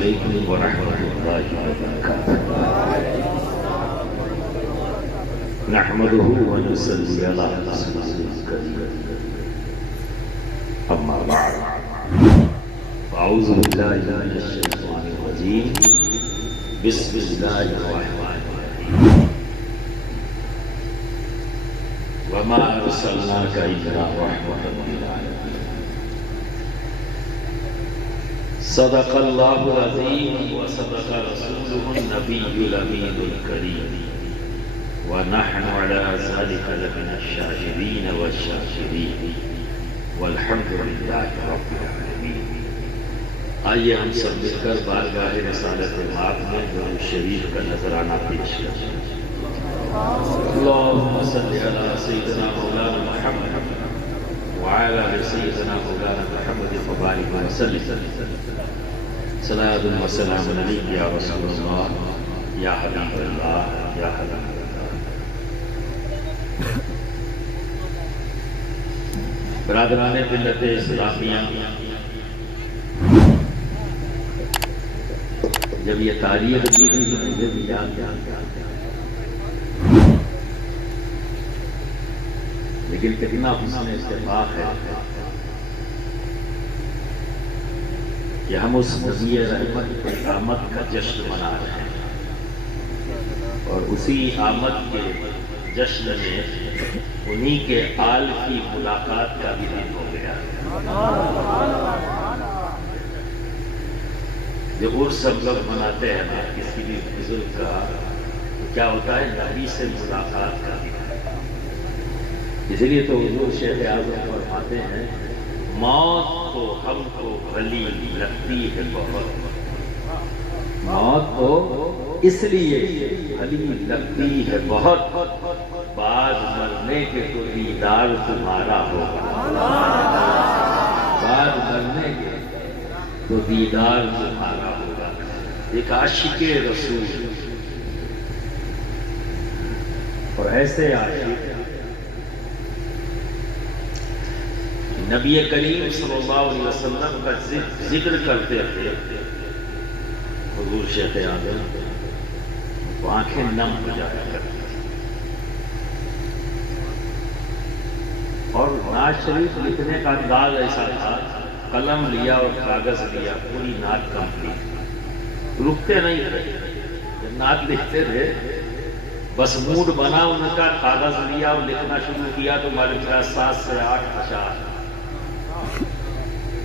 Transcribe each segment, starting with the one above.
علیکم ورحمۃ اللہ وبرکاتہ۔ نحمده ونصلي على رسوله الكريم، اما بعد، اعوذ باللہ من الشیطان الرجیم، بسم اللہ الرحمن الرحیم، وما ارسلناک الا رحمۃ للعالمین۔ صدق اللہ العظیم وصدق رسولہ النبی الامین الکریم، ونحن على ذلك لمن الشاهدين والشاكرين، والحمد لله رب العالمين۔ آئیے ہم سب مل کر بارگاہ رسالت پاک میں درود شریف کا نذرانہ پیش کریں۔ اللهم صل على سيدنا مولانا محمد وعلى آل سيدنا مولانا محمد وبارك وسلم۔ صلاة وسلام عليك يا رسول الله، يا حبيب الله، يا حبيب الله۔ برادران ملت اسلامیہ، جب یہ تاریخ دی گئی تو مجھے بھی یاد لیکن کتنا حسن اتفاق ہے کہ ہم اس نبی رحمت کی آمد کا جشن منا رہے ہیں، اور اسی آمد کے جشن میں انہی کے آل کی ملاقات کا بھی دن ہو گیا۔ جب عرس سب لوگ مناتے ہیں نا کسی بھی بزرگ کا، تو کیا ہوتا ہے؟ نبی سے ملاقات کا دن۔ اس لیے تو حضور شیخ اعظم فرماتے ہیں، موت تو ہم کو بھلی لگتی ہے بہت، موت تو اس لیے بھلی لگتی ہے بہت، بعد مرنے کے تو دیدار تمہارا ہوگا، بعد مرنے کے تو دیدار تمہارا ہوگا۔ ایک عاشق رسول اور ایسے عاشق نبی کریم صلی اللہ علیہ وسلم کا ذکر کرتے تھے حضور شیخ اعظم، تو آنکھیں نم ہو جایا کرتی، اور نعت شریف لکھنے کا انداز ایسا تھا، قلم لیا اور کاغذ لیا، پوری نعت کمپلیٹ، رکتے نہیں تھے۔ جب نعت لکھتے تھے بس موڈ بنا ان کا، کاغذ لیا اور لکھنا شروع کیا تو معلوم تھا 7 سے 8 اشعار،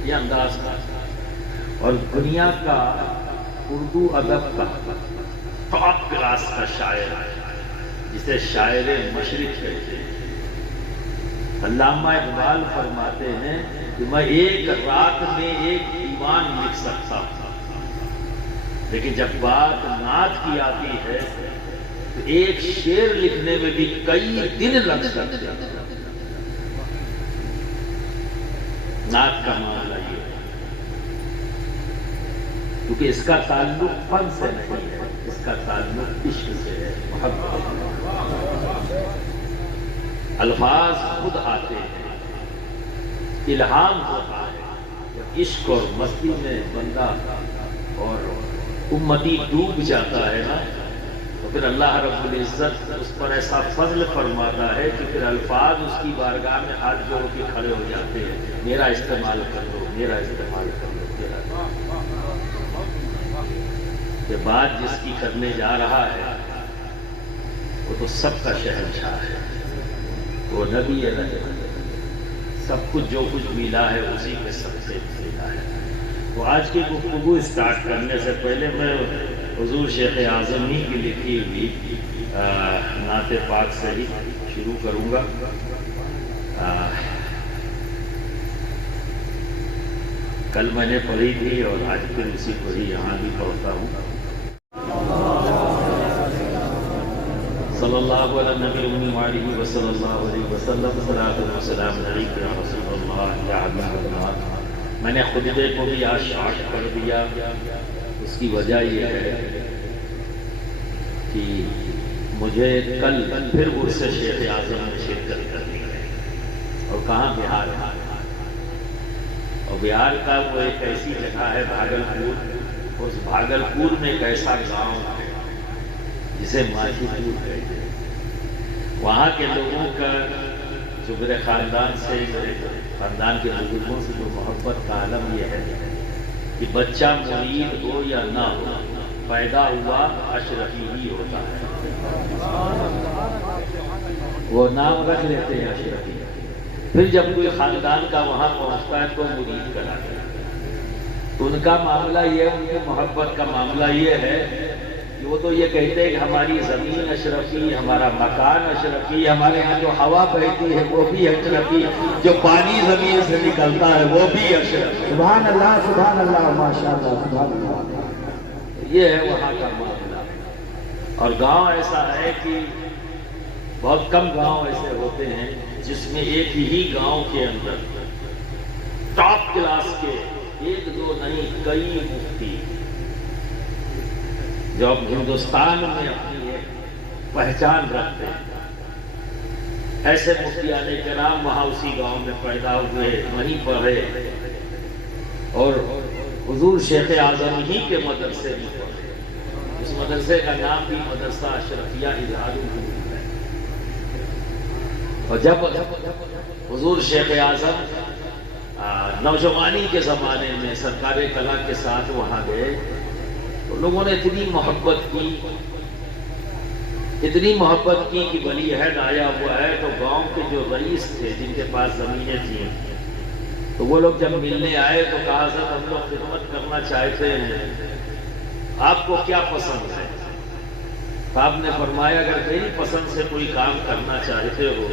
یہ انداز تھا۔ اور دنیا کا اردو ادب کا ٹاپ کلاس کا شاعر جسے شاعر مشرق کہتے ہیں، علامہ اقبال فرماتے ہیں کہ میں ایک رات میں ایک دیوان لکھ سکتا ہوں، لیکن جب بات نعت کی آتی ہے تو ایک شعر لکھنے میں بھی کئی دن لگ سکتے ہیں۔ نعت کا معاملہ یہ ہے، کیونکہ اس کا تعلق فن سے نہیں ہے، اس کا تعلق عشق سے ہے، محبت۔ الفاظ خود آتے ہیں، الہام ہوتا ہے، عشق اور مستی میں بندہ اور امتی ڈوب جاتا ہے نا، تو پھر اللہ رب العزت اس پر ایسا فضل فرماتا ہے کہ پھر الفاظ اس کی بارگاہ میں ہاتھ جوڑ کے کھڑے ہو جاتے ہیں، میرا استعمال کر لو، میرا استعمال کر لو، میرا۔ کہ بات جس کی کرنے جا رہا ہے وہ تو سب کا شہنشاہ ہے، وہ نبی رحمت، سب کچھ جو کچھ ملا ہے اسی میں سب سے ملا ہے۔ تو آج کی گفتگو اسٹارٹ کرنے سے پہلے میں حضور شیخ اعظم ہی کی لکھی ہوئی نعت پاک سے ہی شروع کروں گا۔ کل میں نے پڑھی تھی اور آج پھر اسی کو ہی یہاں بھی پڑھتا ہوں۔ صلی اللہ علیہ نبی وآلہ وصلی اللہ علیہ وسلم، صلاۃ و سلام علیک یا رسول اللہ، یا حبیب اللہ۔ میں نے خطبے کو بھی آج شارٹ کر دیا، اس کی وجہ یہ ہے کہ مجھے کل پھر عرس شیخ اعظم میں شرکت کرنی ہے، اور کہاں؟ بہار ہے، اور بہار کا وہ ایک ایسی جگہ ہے بھاگلپور، اس بھاگلپور میں ایک ایسا گاؤں ہے جسے ماجھی پور کہتے ہیں. وہاں کے لوگوں کا جو میرے خاندان سے میرے خاندان کے بزرگوں سے جو محبت کا عالم یہ ہے کہ بچہ مرید ہو یا نہ ہو پیدا ہوا اشرفی ہی ہوتا ہے. وہ نام رکھ لیتے ہیں اشرفی. پھر جب کوئی خاندان کا وہاں پہنچتا ہے تو مرید کراتے ہیں. تو ان کا معاملہ یہ، ان کی محبت کا معاملہ یہ ہے کہ وہ تو یہ کہتے ہیں کہ ہماری زمین اشرفی، ہمارا مکان اشرفی، ہمارے یہاں جو ہوا بہتی ہے وہ بھی اشرفی، جو پانی زمین سے نکلتا ہے وہ بھی اشرفی. سبحان اللہ ماشاءاللہ سبحان اللہ. یہ ہے وہاں کا معاملہ. اور گاؤں ایسا ہے کہ بہت کم گاؤں ایسے ہوتے ہیں جس میں ایک ہی گاؤں کے اندر ٹاپ کلاس کے ایک دو نہیں کئی مفتی جو اب ہندوستان میں اپنی ایک پہچان رکھتے ہیں. ایسے مفتیان کرام وہاں اسی گاؤں میں پیدا ہوئے، وہیں پڑھے اور حضور شیخ اعظم ہی کے مدرسے میں پڑھے. اس مدرسے کا نام بھی مدرسہ اشرفیہ اظہار العلوم ہے. اور جب حضور شیخ اعظم نوجوانی کے زمانے میں سرکار کلا کے ساتھ وہاں گئے تو لوگوں نے اتنی محبت کی کہ ولی عہد آیا ہوا ہے. تو گاؤں کے جو رئیس تھے جن کے پاس زمینیں تھیں تو وہ لوگ جب ملنے آئے تو کہا حضرت ہم لوگ خدمت کرنا چاہتے ہیں، آپ کو کیا پسند ہے؟ آپ نے فرمایا اگر میری پسند سے کوئی کام کرنا چاہتے ہو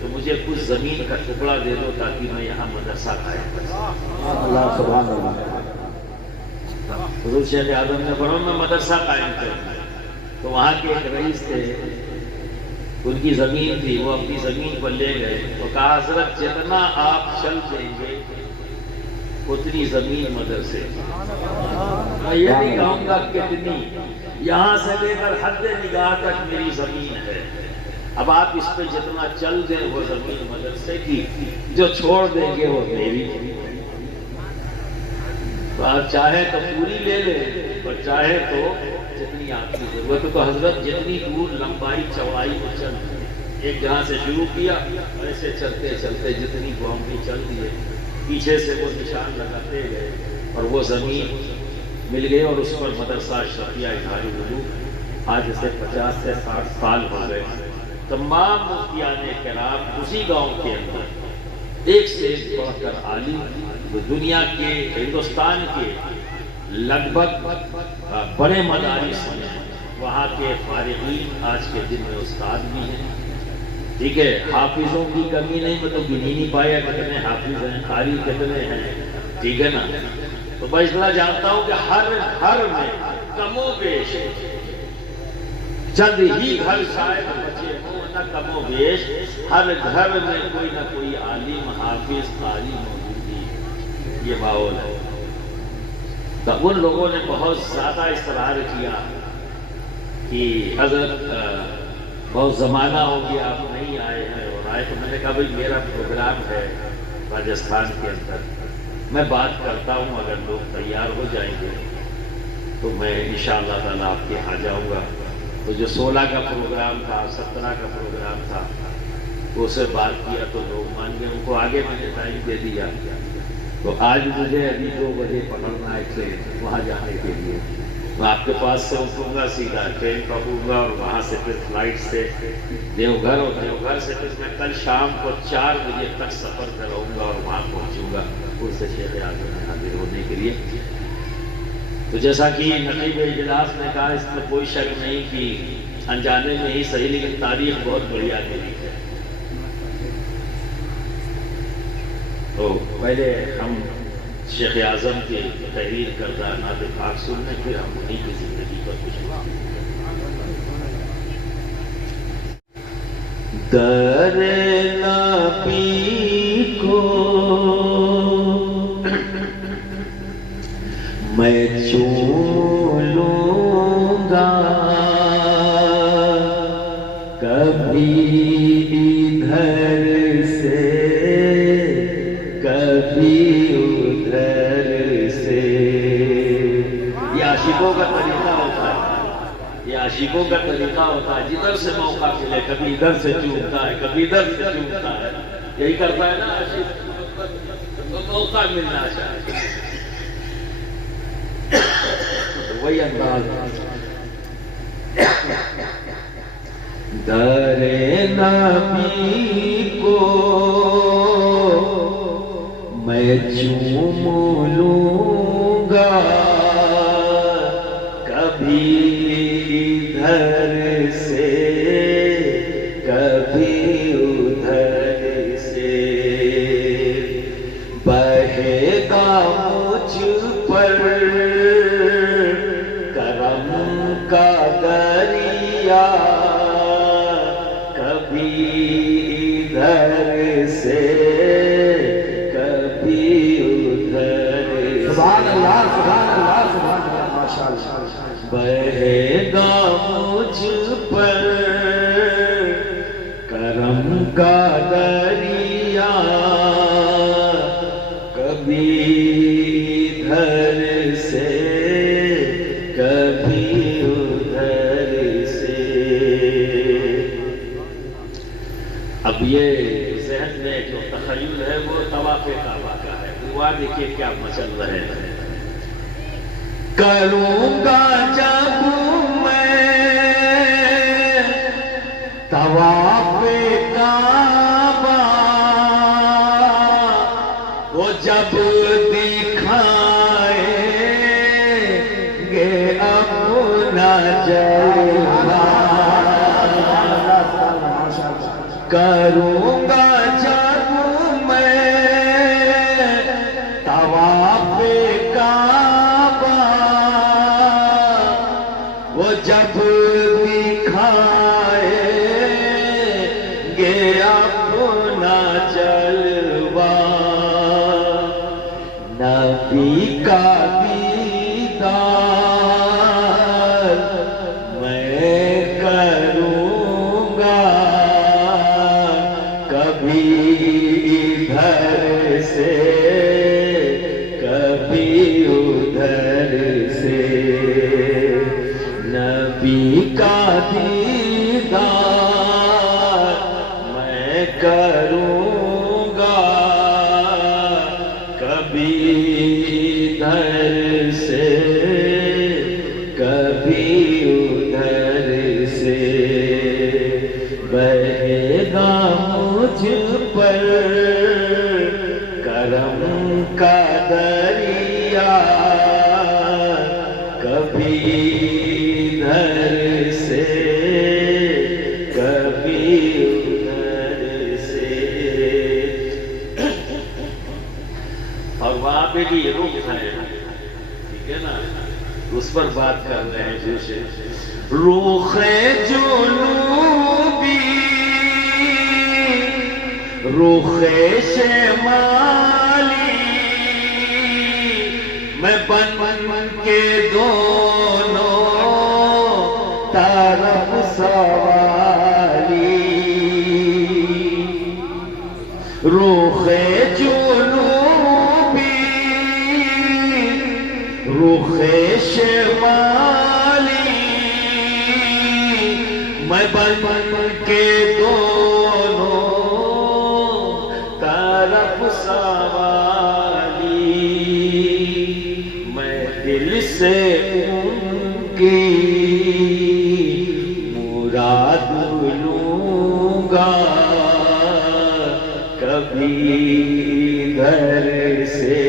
تو مجھے کچھ زمین کا ٹکڑا دے دو تاکہ میں یہاں مدرسہ قائم کروں. اللہ سبحان اللہ. حضور شیخ اعظم نے فرمایا میں مدرسہ قائم کروں. تو وہاں کے ایک رئیس تھے، ان کی زمین تھی، وہ اپنی زمین پر لے گئے. تو کہا حضرت جتنا آپ چل دیں گے اتنی زمین مدرسے. میں یہ نہیں کہوں گا کتنی، یہاں سے لے کر حد نگاہ تک میری زمین ہے. اب آپ اس پہ جتنا چل دیں وہ زمین مدرسے کی، جو چھوڑ دیں گے وہ میری. تو آپ چاہے تو پوری لے لیں اور چاہے تو جتنی آپ کی ضرورت ہے. تو حضرت جتنی دور لمبائی چوڑائی میں چل ایک جہاں سے شروع کیا ایسے چلتے چلتے جتنی باؤنڈری چل دیے پیچھے سے وہ نشان لگاتے گئے اور وہ زمین مل گئی اور اس پر مدرسہ اشرفیہ اظہار العلوم. آج اسے 50 سے 60 سال ہو گئے. تمام مفتیان کرام اسی گاؤں کے اندر ایک سے ایک بڑھ کر عالم، وہ دنیا کے ہندوستان کے لگ بھگ بڑے مدارس میں وہاں کے فارغین آج کے دن میں استاد بھی ہیں. ٹھیک ہے، حافظوں کی کمی نہیں، میں تو گن ہی نہیں پایا کتنے حافظ ہیں، قاری کتنے ہیں. ٹھیک ہے نا. تو میں اتنا جانتا ہوں کہ ہر گھر میں کم و بیش چند ہی گھر شاید بچے ہوں، نہ کم و بیش ہر گھر میں کوئی نہ کوئی عالم حافظ قاری موجود. یہ ماحول ہے. تو ان لوگوں نے بہت زیادہ اصرار کیا کہ حضرت بہت زمانہ ہو گیا آپ نہیں آئے ہیں. اور آئے تو میں نے کہا بھائی میرا پروگرام ہے راجستھان کے اندر، میں بات کرتا ہوں، اگر لوگ تیار ہو جائیں گے تو میں انشاءاللہ تعالیٰ آپ کے یہاں جاؤں گا. تو جو 16 کا پروگرام تھا، 17 کا پروگرام تھا، اس سے بات کیا تو لوگ مان گئے. ان کو آگے میں نے ٹائم دے دیا. تو آج مجھے ابھی 2 بجے پکڑنا ہے ٹرین وہاں جانے کے لیے. میں آپ کے پاس سے اتروں گا، سیدھا ٹرین پکڑوں گا اور وہاں سے پھر فلائٹ سے دیوگھر، اور دیوگھر سے پھر میں کل شام کو 4 بجے تک سفر کروں گا اور وہاں پہنچوں گا پھر سے شیخ اعظم میں حاضر ہونے کے لیے. تو جیسا کہ نقیب اجلاس نے کہا، اس میں کوئی شک نہیں کہ انجانے میں ہی صحیح، لیکن تاریخ بہت بڑھیا میری ہے. تو پہلے ہم شیخ اعظم کے تحریر کردہ نعت پاک سننے، پھر ہم انہیں کی زندگی پر کچھ در نبی کو میں چون لوں گا، کبھی ادھر سے کبھی ادھر سے. عاشقوں کا طریقہ ہوتا ہے، یہ عاشقوں کا طریقہ ہوتا ہے، جدھر سے موقع ملے کبھی ادھر سے چومتا ہے، کبھی ادھر سے چومتا ہے، یہی کرتا ہے نا عاشق، تو موقع ملنا چاہیے، وہی انداز در نبی کو میں چوم لوں گا، کبھی ادھر سے کبھی ادھر سے، بہے گا مجھ پر کرم کا دریا، کبھی ادھر سے کبھی ادھر سے، سبحان اللہ سبحان اللہ سبحان اللہ، ماشاءاللہ، بہے گا مجھ پر کرم کا دریا، کبھی ادھر سے کبھی ادھر سے۔ اب یہ ذہن میں جو تخیل ہے وہ طواف کعبہ کا ہے، ہوا دیکھیے کیا مچل رہے ہیں۔ کروں گا جب میں طواف کعبہ، وہ جب دکھائیں گے اپنا جلوہ، کروں گا جب میں طواف کعبہ، وہ جب دکھائیں گے اپنا جلوہ، نبی کا دیدار میں کروں گا، کبھی ادھر سے کبھی ادھر سے، نبی کا دیدار میں کروں گا، کبھی ادھر سے کبھی ادھر سے، بہے گا مجھ پر کرم کا دریا، کبھی ادھر سے کبھی ادھر سے۔ اور وہاں پہ بھی یہ رخ ہے، ٹھیک ہے نا، اس پر بات کر رہے ہیں جیسے رخ جنوبی رخ شمالی، میں بن کے دونوں طرف سوالی، رخ جنوبی رخ شمالی، میں بن کے دونوں طرف سوالی، میں دل سے ان کی مراد لوں گا، کبھی ادھر سے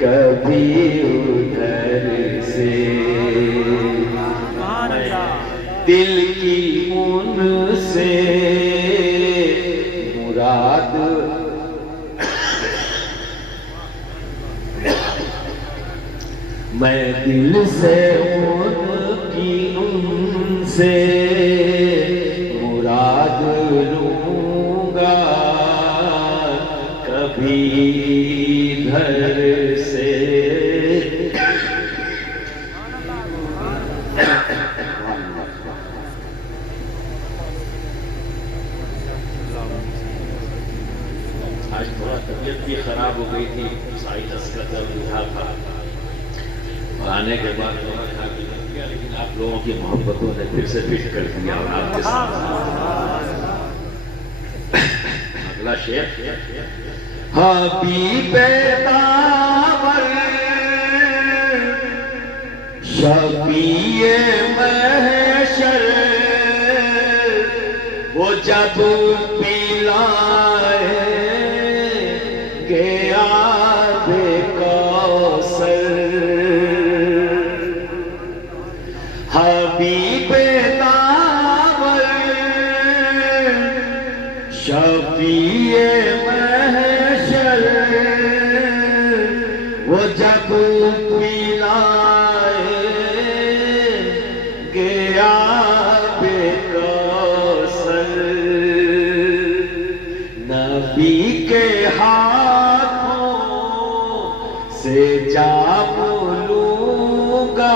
کبھی ادھر سے، دل کی ان سے مراد میں دل سے ان کی ان سے مراد لوں گا، کبھی ادھر سے آج تھوڑا طبیعت بھی خراب ہو گئی تھی، سائنس کا درد اٹھا تھا، اور آنے کے بعد لیکن آپ لوگوں کی محبتوں نے پھر سے فٹ کر دیا اور آپ کے ساتھ اگلا شعر حبیب داور شفیع محشر وہ جب پلائے کہ آب کوثر حبیب داور شفیع محشر وہ جب پلائے کہ آب کوثر نبی کے ہاتھوں سے جام لوں گا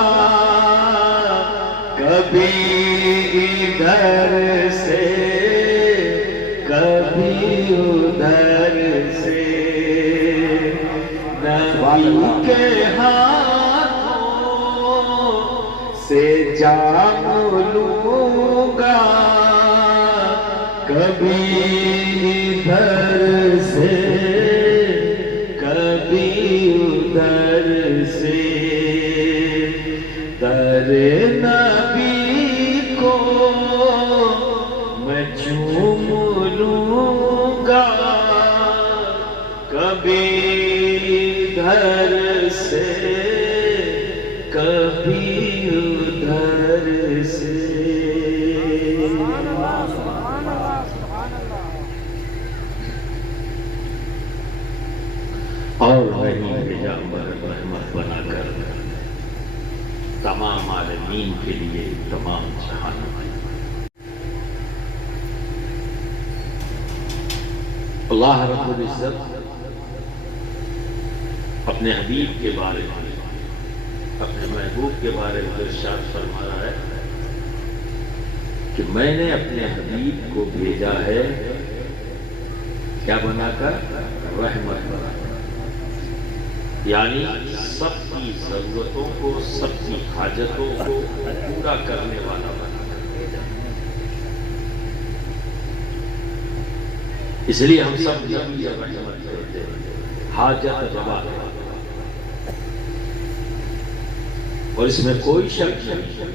کبھی ادھر سے کبھی ادھر سے نبی کے ہاتھوں سے جام لوں گا کبھی ادھر سے کبھی ادھر سے در نبی کو میں چوم لوں گا کبھی ادھر سے کبھی ادھر سے اور نہیں پیغمبر رحمت بنا کر تمام عالمین کے لیے تمام جہان اللہ رب العزت اپنے حبیب کے بارے میں اپنے محبوب کے بارے میں ارشاد فرما رہا ہے کہ میں نے اپنے حبیب کو بھیجا ہے کیا بنا کر رحمت بنا کر یعنی سب کی ضرورتوں کو سب کی حاجتوں کو پورا کرنے والا بنا کر بھیجا اس لیے ہم سب نبی رحمت کرتے ہیں حاجت روا اور اس میں کوئی شک نہیں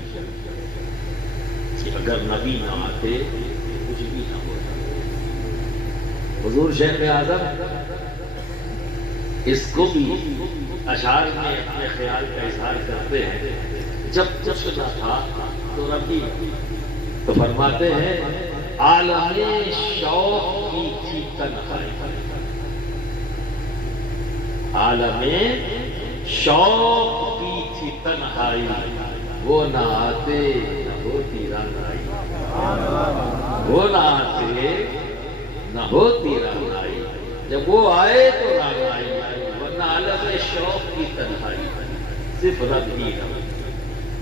کہ اگر نبی نہ آتے کچھ بھی نہ ہوتا حضور شیخ اعظم اس کو بھی اشعار میں اپنے خیال کا اظہار کرتے ہیں جب کچھ نہ تھا تو ربی تو فرماتے ہیں عالم شوق کی تھی تنہائی عالم شوق کی تھی تنہائی وہ نہ آتے نہ ہوتی رنگائی وہ نہ آتے نہ ہوتی رنگائی جب وہ آئے تو رنگائی ورنہ عالم شوق کی تنہائی صرف رب ہی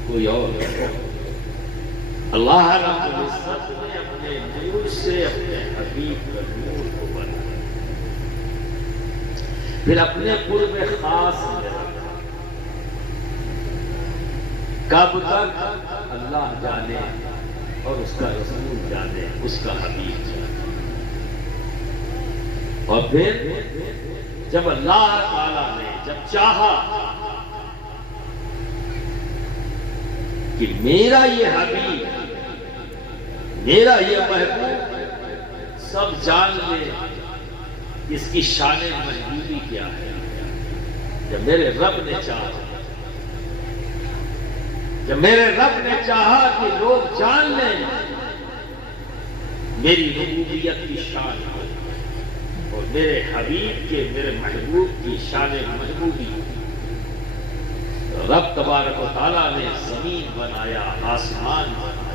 کوئی اور اللہ رب العزت نے اپنے نور سے اپنے حبیب کا نور کو بنایا پھر اپنے قرب خاص کب تک اللہ جانے اور اس کا رسول جانے اس کا حبیب جانے اور پھر جب اللہ تعالیٰ نے جب چاہا کہ میرا یہ حبیب میرا یہ محبوب سب جان لے اس کی شان محبوبی کیا ہے جب میرے رب نے چاہا جب میرے رب نے چاہا کہ لوگ جان لیں میری ربوبیت کی شان اور میرے حبیب کے میرے محبوب کی شان محبوبی رب تبارک و تعالیٰ نے زمین بنایا آسمان بنایا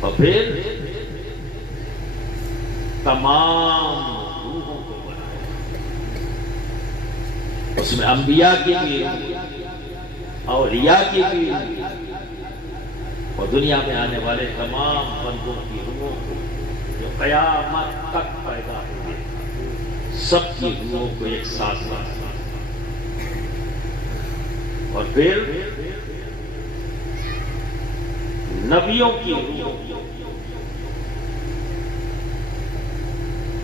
اور پھر تمام روحوں کو بنایا اس میں انبیاء کی بھی اولیاء کی بھی اور دنیا میں آنے والے تمام بندوں کی روحوں کو جو قیامت تک پیدا ہوئے سب کی روحوں کو ایک ساتھ لایا اور پھر نبیوں کی روح،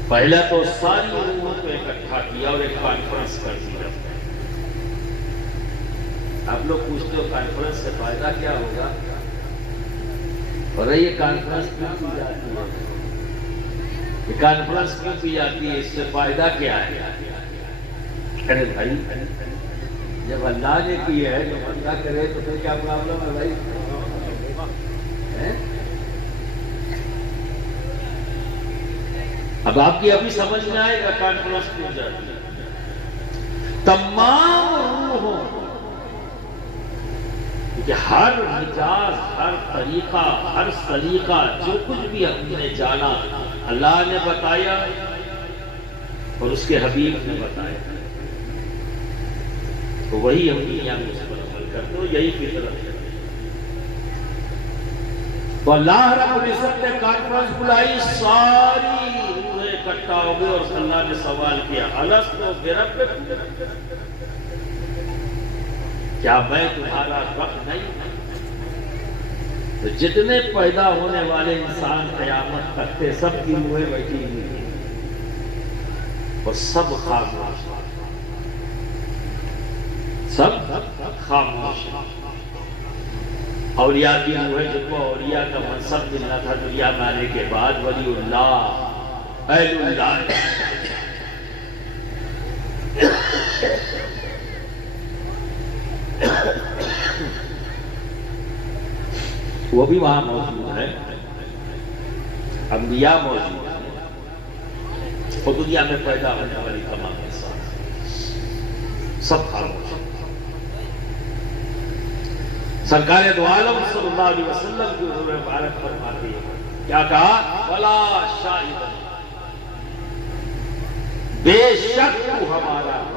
پہلا تو ساری روحوں کو اکٹھا کیا اور ایک کانفرنس کر دیا۔ آپ لوگ پوچھتے ہو کانفرنس سے فائدہ کیا ہوگا، اور یہ کانفرنس کیوں کی جاتی ہے، یہ کانفرنس کیوں کی جاتی ہے، اس سے فائدہ کیا ہے؟ ارے بھائی جب اللہ نے کی ہے تو بندہ کرے تو پھر کیا پرابلم ہے بھائی؟ اب آپ کی ابھی سمجھ میں آئے گا کانفرنس کیوں جاتی ہے۔ تمام روحوں، کہ ہر مزاج، ہر طریقہ، ہر سلیقہ، جو کچھ بھی ہم نے جانا اللہ نے بتایا اور اس کے حبیب نے بتایا، تو وہی ہم دنیا میں اس پر عمل کرتے ہو، یہی فطرت ہے۔ تو اللہ رب العزت نے کانفرنس بلائی، ساری روحیں اکٹھا ہو گئی اور اللہ نے سوال کیا، الستو بربکم، کیا میں تمہارا رب نہیں؟ تو جتنے پیدا ہونے والے انسان قیامت تک تھے، سب کی روحیں بیٹھی ہوئی تھی اور سب خاموش، سب خاموش۔ اولیاء کی روحیں، جن کو اولیاء کا منصب ملنا تھا دنیا میں آنے کے بعد، ولی اللہ، اہل اللہ، وہ بھی وہاں موجود ہے، انبیاء موجود ہیں، اور دنیا میں پیدا ہونے والی تمام انسان سب خاموش۔ سرکار دو عالم صلی اللہ علیہ وسلم کی حضور مبارک فرماتی ہے، کیا کہا؟ ولا شاہد، بے شک تو ہمارا رب۔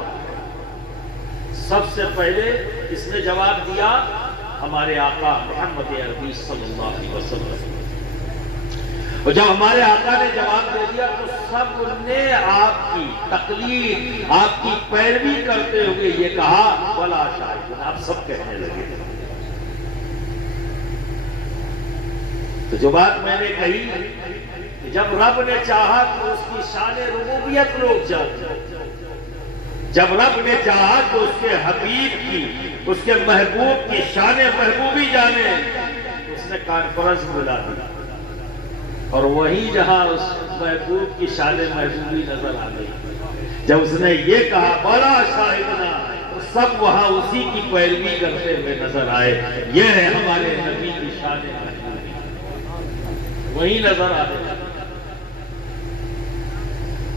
سب سے پہلے اس نے جواب دیا ہمارے آقا محمد عربی صلی اللہ علیہ وسلم، اور جب ہمارے آقا نے جواب دے دیا تو سب نے آپ کی تقلید، آپ کی پیروی کرتے ہوئے یہ کہا ولا شاہد، آپ سب کہنے لگے۔ تو جو بات میں نے کہی کہ جب رب نے چاہا تو اس کی شان ربوبیت لوگ جانتے، جب رب نے چاہا تو اس کے حبیب کی، اس کے محبوب کی شان محبوبی جانے، اس نے کانفرنس بلا دی، اور وہی جہاں اس محبوب کی شان محبوبی نظر آ گئی، جب اس نے یہ کہا بلا شاہدنا، تو سب وہاں اسی کی پیروی کرتے ہوئے نظر آئے۔ یہ ہے ہمارے نبی کی شان محبوبی، وہی نظر آ رہے۔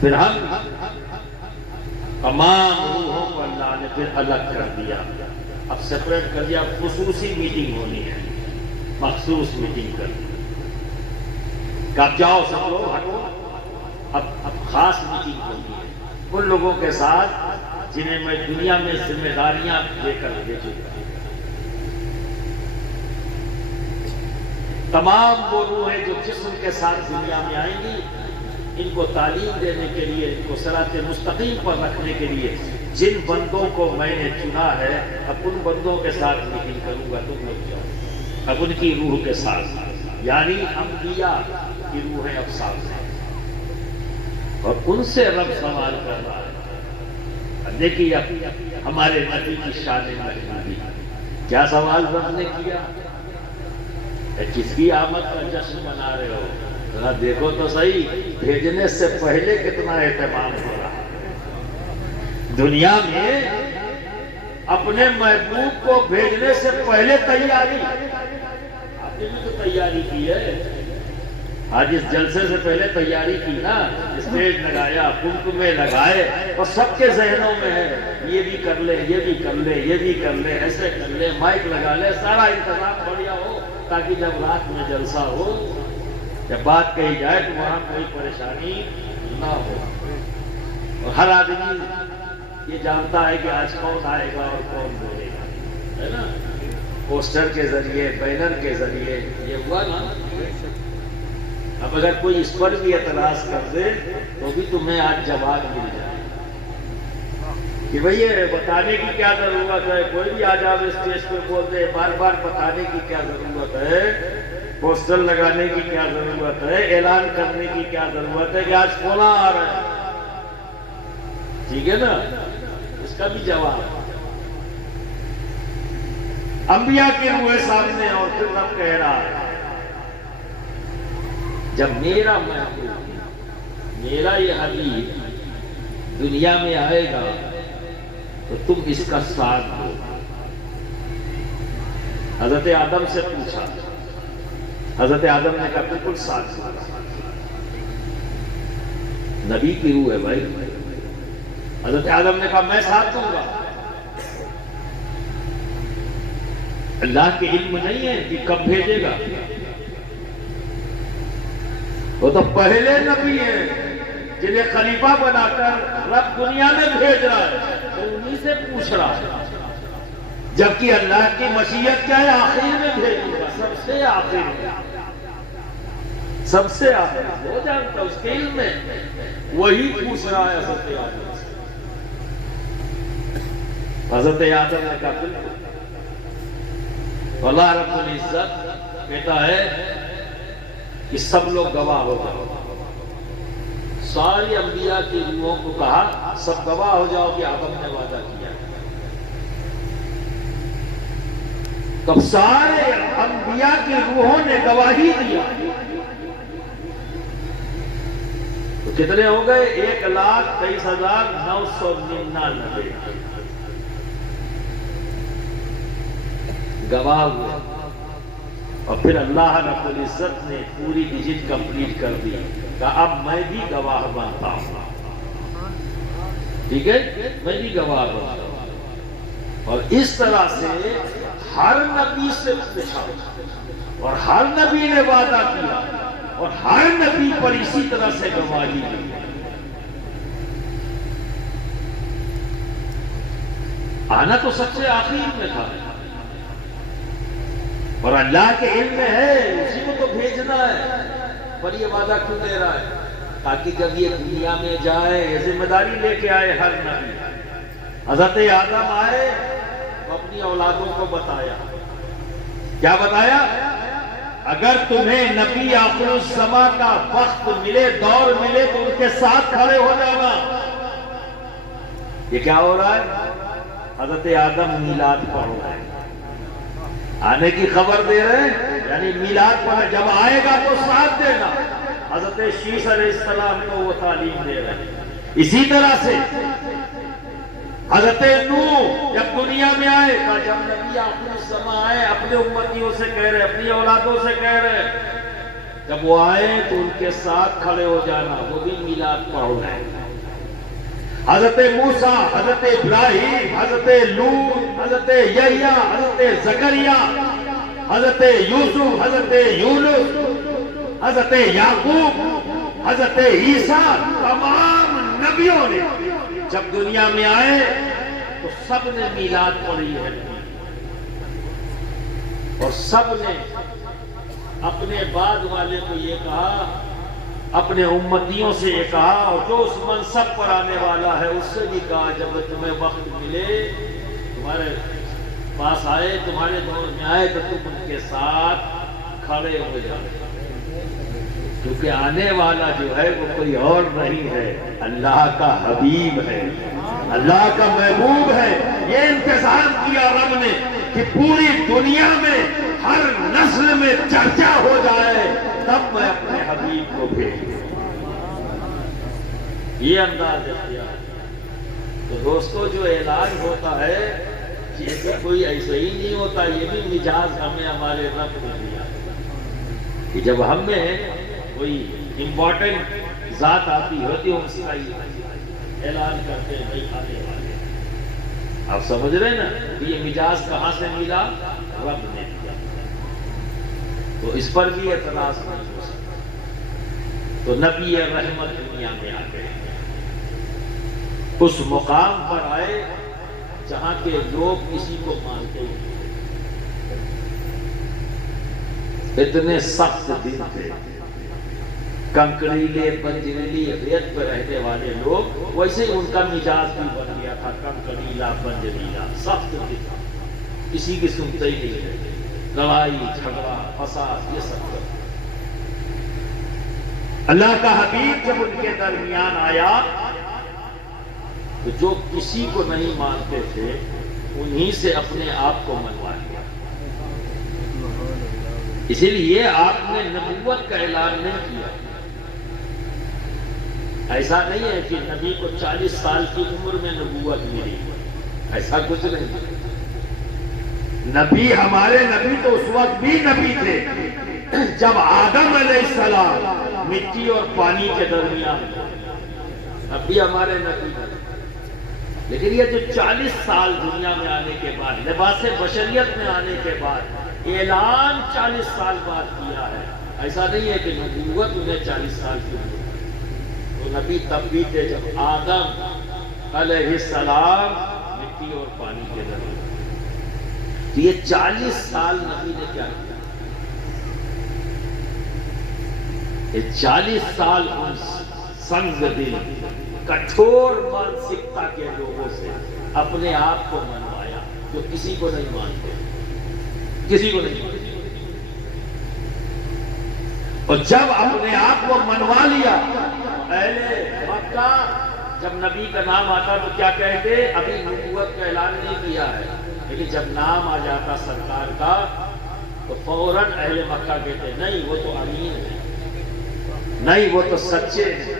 پھر ہم تمام روحوں کو اللہ نے پھر الگ کر دیا، اب سپریٹ کر دیا، خصوصی میٹنگ ہونی ہے، مخصوص میٹنگ کر دی کہ اب جاؤ سب لوگ ہٹو، اب خاص میٹنگ ہونی ہے ان لوگوں کے ساتھ جنہیں میں دنیا میں ذمہ داریاں لے کر بھیجوں گا۔ تمام وہ روحیں جو جسم کے ساتھ دنیا میں آئیں گی، ان کو تعلیم دینے کے لیے، ان کو صراط مستقیم پر رکھنے کے لیے جن بندوں کو میں نے چنا ہے، اب ان بندوں کے ساتھ میٹنگ کروں گا، تم لوگ جاؤ اب ان کی روح کے ساتھ، یعنی انبیاء کی روحیں اب ساتھ ہیں، اور ان سے رب سوال کر رہا ہے۔ دیکھیے اب ہمارے نبی کی شان محبوبی، کیا سوال رب نے کیا؟ کس کی آمد کا جشن منا رہے ہو؟ ذرا دیکھو تو صحیح، بھیجنے سے پہلے کتنا اہتمام ہو رہا ہے دنیا میں، اپنے محبوب کو بھیجنے سے پہلے تیاری، آپ نے بھی تو تیاری کی ہے، آج اس جلسے سے پہلے تیاری کی نا، اسٹیج لگایا، کنکمے لگائے، اور سب کے ذہنوں میں ہے یہ بھی کر لے، یہ بھی کر لے، یہ بھی کر لے، ایسے کر لے، مائک لگا لے، سارا انتظام بڑھیا ہو تاکہ جب رات میں جلسہ ہو، جب بات کہی جائے تو وہاں کوئی پریشانی نہ ہو، اور ہر آدمی یہ جانتا ہے کہ آج کون آئے گا اور کون بولے گا، ہے نا؟ پوسٹر کے ذریعے، بینر کے ذریعے یہ ہوا نا۔ اب اگر کوئی اس پر بھی اعتراض کر دے تو بھی تمہیں آج جواب مل جائے، کہ بھئی یہ بتانے کی کیا ضرورت ہے، کوئی بھی آ جاؤ اسٹیج پہ بولتے ہیں، بار بار بتانے کی کیا ضرورت ہے، پوسٹر لگانے کی کیا ضرورت ہے، اعلان کرنے کی کیا ضرورت ہے کہ آج فلاں آ رہا ہے. ٹھیک ہے نا؟ اس کا بھی جواب انبیاء کے ہوئے سامنے. اور پھر رب کہہ رہا ہے جب میرا محبوب، میرا یہ حبیب دنیا میں آئے گا تو تم اس کا ساتھ دو. حضرت آدم سے پوچھا، حضرت آدم نے کہا بالکل ساتھ دو. نبی کی روح ہے بھائی. حضرت آدم نے کہا میں ساتھ دوں گا. اللہ کے علم نہیں ہے کہ کب بھیجے گا. وہ تو پہلے نبی ہیں جنہیں خلیفہ بنا کر رب دنیا میں بھیج رہا ہے، تو انہی سے پوچھ رہا ہے. جبکہ اللہ کی مشیت کیا ہے؟ آخر میں بھیجوں گا، سب سے آخر میں، سب سے آخر. وہ جانتا اس کے علم میں، وہی پوچھ رہا ہے حضرت آدم سے. حضرت آدم نے کہا بالکل. اللہ رب العزت کہتا ہے کہ سب لوگ گواہ ہو جاؤ. ساری انبیاء کی روحوں کو کہا سب گواہ ہو جاؤ کہ آدم نے وعدہ کیا. تب سارے انبیاء کی روحوں نے گواہی دیا. تو کتنے ہو گئے؟ 1,23,999 گواہ ہوئے. اور پھر اللہ رب العزت نے پوری ڈیجٹ کمپلیٹ کر دی. کہا اب میں بھی گواہ بنتا ہوں. ٹھیک ہے، میں بھی گواہ بنتا ہوں. اور اس طرح سے ہر نبی سے پوچھا اور ہر نبی نے وعدہ کیا اور ہر نبی پر اسی طرح سے گواہی دی. آنا تو سب سے آخر میں تھا اور اللہ کے علم میں ہے، اسی کو تو بھیجنا ہے. پر یہ وعدہ کیوں دے رہا ہے؟ تاکہ جب یہ دنیا میں جائے یہ ذمہ داری لے کے آئے. ہر نبی حضرت آدم آئے تو اپنی اولادوں کو بتایا. کیا بتایا؟ اگر تمہیں نبی آخر الزماں کا وقت ملے، دور ملے، تو ان کے ساتھ کھڑے ہو جانا. یہ کیا ہو رہا ہے؟ حضرت آدم میلاد پڑھ رہے ہیں، آنے کی خبر دے رہے ہیں. یعنی میلاد پڑھ، جب آئے گا تو ساتھ دینا. حضرت شیش علیہ السلام کو وہ تعلیم دے رہے ہیں. اسی طرح سے حضرت نوح جب دنیا میں آئے، کہا جب نبی آخر الزماں آئے اپنے امتیوں سے کہہ رہے، اپنی اولادوں سے کہہ رہے، جب وہ آئے تو ان کے ساتھ کھڑے ہو جانا. وہ بھی میلاد پڑھ رہے ہیں. حضرت موسیٰ، حضرت ابراہیم، حضرت لوط، حضرت یحییٰ، حضرت زکریا، حضرت یوسف، حضرت یونس، حضرت یعقوب، حضرت عیسیٰ، تمام نبیوں نے جب دنیا میں آئے تو سب نے میلاد پڑھی ہے. اور سب نے اپنے بعد والے کو یہ کہا، اپنے امتیوں سے یہ کہا، اور جو اس منصب پر آنے والا ہے اس سے بھی کہا جب تمہیں وقت ملے، تمہارے پاس آئے، تمہارے دور میں آئے، تو تم ان کے ساتھ کھڑے ہو جاؤ. کیونکہ آنے والا جو ہے وہ کوئی اور نہیں ہے، اللہ کا حبیب ہے، اللہ کا محبوب ہے. یہ انتظام کیا رب نے کہ پوری دنیا میں ہر نسل میں چرچا ہو جائے، تب میں اپنے حبیب کو بھیجوں. یہ انداز اختیار. تو دوستو جو اعلان ہوتا ہے یہ کوئی ایسے ہی نہیں ہوتا. یہ بھی مجاز ہمیں ہمارے رب نے دیا کہ جب ہم میں کوئی امپورٹنٹ ذات آتی ہوتی ہے اس کا اعلان کرتے ہیں بھائی آنے والے. آپ سمجھ رہے ہیں نا؟ یہ مجاز کہاں سے ملا؟ رب نے دیا. تو اس پر بھی اعتراض نہیں ہو سکتا. تو نبی رحمت دنیا میں آ گئے، اس مقام پر آئے جہاں کے لوگ کسی کو مانتے ہیں. اتنے سخت دن تھے، کنکریلے بنجریلی ریت پہ رہنے والے لوگ، ویسے ہی ان کا مزاج بھی بن گیا تھا، کنکریلا بنجریلا، سخت تھا، کسی کی سنتے ہی نہیں رہتے، لڑائی جھگڑا فساد یہ سب۔ اللہ کا حبیب جب ان کے درمیان آیا تو جو کسی کو نہیں مانتے تھے انہی سے اپنے آپ کو منوا لیا۔ اسی لیے آپ نے نبوت کا اعلان نہیں کیا۔ ایسا نہیں ہے کہ نبی کو 40 سال کی عمر میں نبوت ملی، ایسا کچھ نہیں۔ نبی ہمارے نبی تو اس وقت بھی نبی تھے جب آدم علیہ السلام مٹی اور پانی کے درمیان، اب بھی ہمارے نبی تھے۔ لیکن یہ جو 40 سال دنیا میں آنے کے بعد، لباس بشریت میں آنے کے بعد اعلان 40 سال بعد کیا ہے، ایسا نہیں ہے کہ نبوت انہیں 40 سال کی عمر۔ وہ نبی تب بھی تھے جب آدم علیہ السلام مٹی اور پانی کے درمیان۔ تو یہ 40 سال نبی نے کیا کیا؟ یہ 40 سال ان سنگ دل کٹھور مانسکتا کے لوگوں سے اپنے آپ کو منوایا، جو کسی کو نہیں مانتے، کسی کو نہیں مانتے۔ اور جب اپنے آپ کو منوا لیا، پہلے مکہ جب نبی کا نام آتا تو کیا کہتے؟ ابھی نبوت کا اعلان نہیں کیا ہے، لیکن جب نام آ جاتا سرکار کا تو فوراً اہل مکہ کہتے نہیں وہ تو امین ہے، نہیں وہ تو سچے ہیں،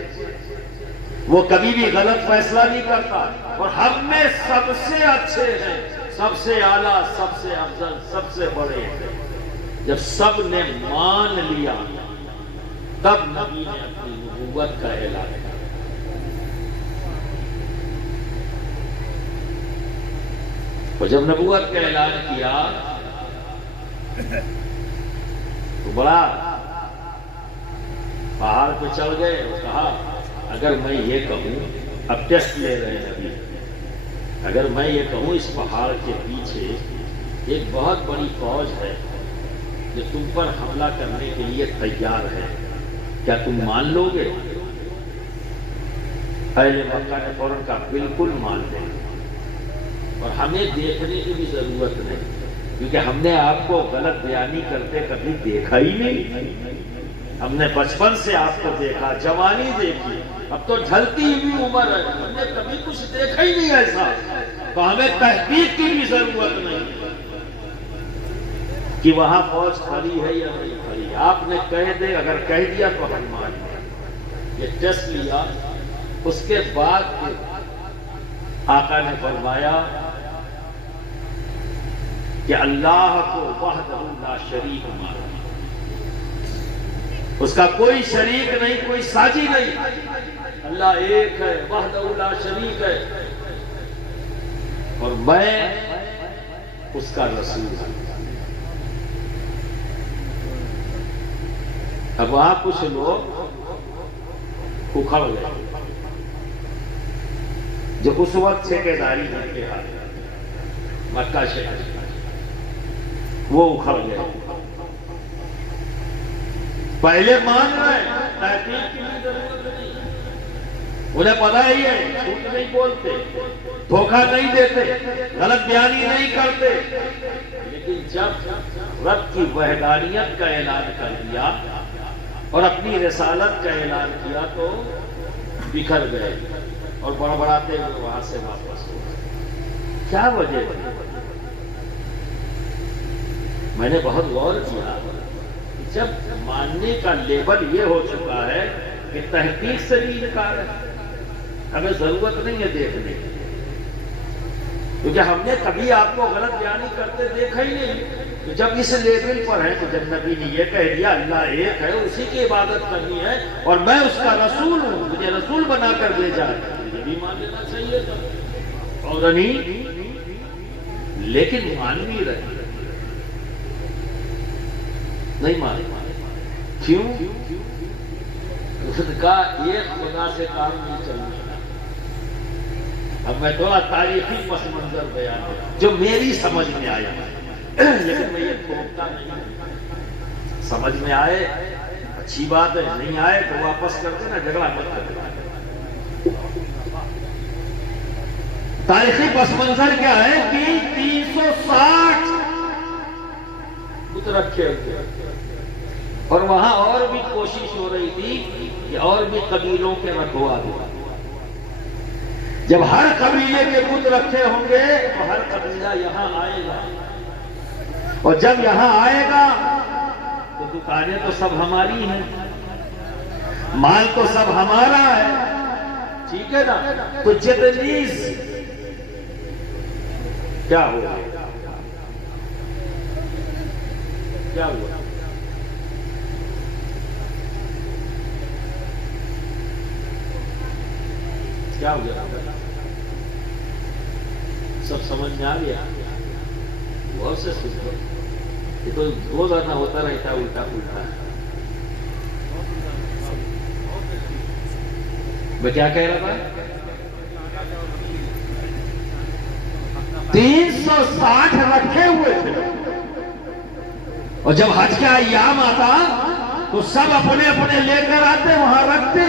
وہ کبھی بھی غلط فیصلہ نہیں کرتا، اور ہم میں سب سے اچھے ہیں، سب سے اعلیٰ، سب سے افضل، سب سے بڑے ہیں۔ جب سب نے مان لیا تب نبی نے اپنی نبوت کا اعلان کیا۔ اور جب نبوت کا اعلان کیا تو بڑا پہاڑ پہ چڑھ گئے اور کہا اگر میں یہ کہوں، اب ٹیسٹ لے رہے ہیں ابھی، اگر میں یہ کہوں اس پہاڑ کے پیچھے ایک بہت بڑی فوج ہے جو تم پر حملہ کرنے کے لیے تیار ہے، کیا تم مان لو گے؟ اہل مکہ نے فوراً کہا بالکل مان لیں گے، اور ہمیں دیکھنے کی بھی ضرورت نہیں، کیونکہ ہم نے آپ کو غلط بیانی کرتے کبھی دیکھا ہی نہیں۔ ہم نے بچپن سے آپ کو دیکھا، جوانی دیکھی، اب تو ڈھلتی ہوئی عمر ہے، ہم نے کبھی کچھ دیکھا ہی نہیں ایسا، تو ہمیں تحقیق کی بھی ضرورت نہیں کہ وہاں فوج کھڑی ہے یا نہیں کھڑی۔ آپ نے کہہ دے، اگر کہہ دیا تو ہم مان لیں۔ یہ ٹیسٹ لیا، اس کے بعد آقا نے فرمایا کہ اللہ کو وحدہ لا شریک مانو، اس کا کوئی شریک نہیں، کوئی ساجی نہیں، اللہ ایک ہے، وحدہ لا شریک ہے، اور میں اس کا رسول ہوں۔ اب وہاں کچھ لوگ اکھڑ گئے جو اس وقت ٹھیکیداری کر کے ہاتھ مکہ شہر، وہ اکھڑ گئے۔ پہلے مان رہے، تحقیق کی بھی ضرورت نہیں، انہیں پتہ ہی ہے، جھوٹ نہیں بولتے، دھوکہ نہیں دیتے، غلط بیانی نہیں کرتے، لیکن جب رب کی وحدانیت کا اعلان کر دیا اور اپنی رسالت کا اعلان کیا تو بکھر گئے اور بڑبڑاتے ہوئے وہاں سے واپس ہو گئے۔ کیا وجہ ہے؟ میں نے بہت غور کیا، جب ماننے کا لیبل یہ ہو چکا ہے کہ تحقیق سے بھی انکار ہے، ہمیں ضرورت نہیں ہے دیکھنے کی، کیونکہ ہم نے کبھی آپ کو غلط بیانی کرتے دیکھا ہی نہیں۔ تو جب اس لیبل پر ہے، تو جب نبی نے یہ کہہ دیا اللہ ایک ہے، اسی کی عبادت کرنی ہے اور میں اس کا رسول ہوں، مجھے رسول بنا کر بھیجا ہے، مجھے بھی مان لینا چاہیے تھا، اور لیکن مان بھی رہے، نہیں مانے۔ کیوں؟ اس نے کہا ایک خدا سے کام نہیں چلنے کا۔ اب میں تھوڑا تاریخی پس منظر بیان ہے جو میری سمجھ میں آیا، لیکن میں یہ تھوپتا نہیں، سمجھ میں آئے اچھی بات ہے، نہیں آئے تو واپس کر دینا، جھگڑا مت کرنا۔ تاریخی پس منظر کیا ہے کہ 360 بت رکھے ہوئے، اور وہاں اور بھی کوشش ہو رہی تھی کہ اور بھی قبیلوں کے رکھوا دیں۔ جب ہر قبیلے کے بت رکھے ہوں گے تو ہر قبیلہ یہاں آئے گا، اور جب یہاں آئے گا تو دکانیں تو سب ہماری ہیں، مال تو سب ہمارا ہے، ٹھیک ہے نا؟ تو جتنیز کیا ہوا؟ کیا ہوا؟ کیا ہو گیا؟ سب سمجھ میں آ گیا؟ بہت سے سوچو، یہ تو روزانہ ہوتا رہتا الٹا پلٹا۔ میں کیا کہہ رہا تھا؟ 360 رکھے ہوئے تھے، اور جب حج کا ایام آتا تو سب اپنے اپنے لے کر آتے، وہاں رکھتے،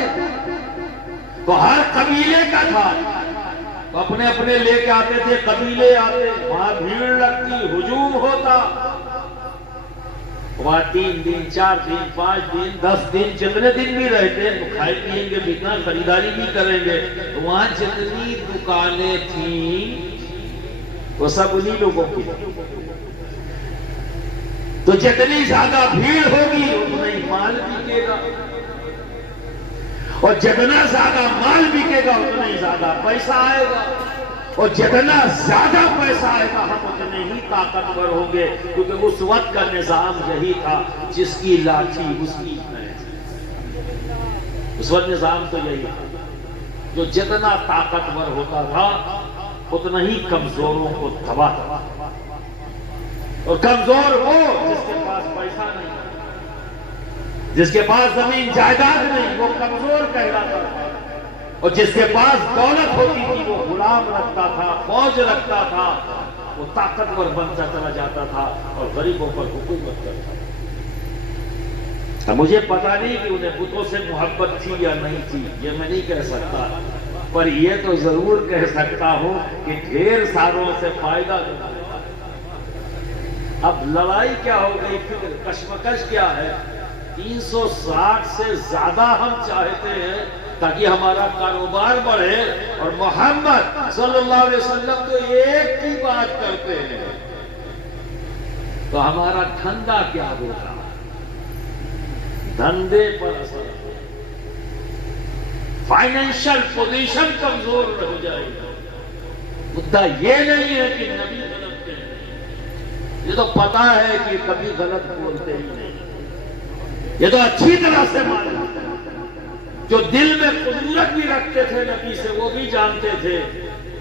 تو ہر قبیلے کا تھا تو اپنے اپنے لے کے آتے تھے، قبیلے آتے، وہاں بھیڑ لگتی، ہجوم ہوتا، وہاں 3 دن 4 دن 5 دن 10 دن جتنے دن بھی رہتے تو کھائیں پیئیں گے، بکنا خریداری بھی کریں گے، تو وہاں جتنی دکانیں تھیں وہ سب انہی لوگوں کی، تو جتنی زیادہ بھیڑ ہوگی اتنا ہی مال بکے گا، اور جتنا زیادہ مال بکے گا اتنا ہی زیادہ پیسہ آئے گا، اور جتنا زیادہ پیسہ آئے گا ہم اتنے ہی طاقتور ہوں گے، کیونکہ اس وقت کا نظام یہی تھا، جس کی لاٹھی اس کی بھینس۔ اس وقت نظام تو یہی تھا، جو جتنا طاقتور ہوتا تھا اتنا ہی کمزوروں کو دباتا تھا، اور کمزور وہ جس کے پاس پیسہ نہیں، جس کے پاس زمین جائیداد نہیں، وہ کمزور کہلاتا تھا، اور جس کے پاس دولت ہوتی تھی وہ غلام رکھتا تھا، فوج رکھتا تھا، وہ طاقتور بنتا چلا جاتا تھا اور غریبوں پر حکومت کرتا تھا۔ اب مجھے پتا نہیں کہ انہیں بتوں سے محبت تھی یا نہیں تھی، یہ میں نہیں کہہ سکتا، پر یہ تو ضرور کہہ سکتا ہوں کہ ڈھیر سالوں سے فائدہ کرتا تھا۔ اب لڑائی کیا ہو گئی، فکر کشمکش کیا ہے؟ 360 سے زیادہ ہم چاہتے ہیں تاکہ ہمارا کاروبار بڑھے، اور محمد صلی اللہ علیہ وسلم تو ایک کی بات کرتے ہیں، تو ہمارا دھندا کیا ہوگا؟ دھندے پر اثر، فائنینشل پوزیشن کمزور ہو جائے گا۔ مدعا یہ نہیں ہے کہ نبی غلط کہتے ہیں، یہ تو پتا ہے کہ کبھی غلط بولتے ہی نہیں، یہ تو اچھی طرح سے معلوم ہے۔ جو دل میں قدرت بھی رکھتے تھے نبی سے، وہ بھی جانتے تھے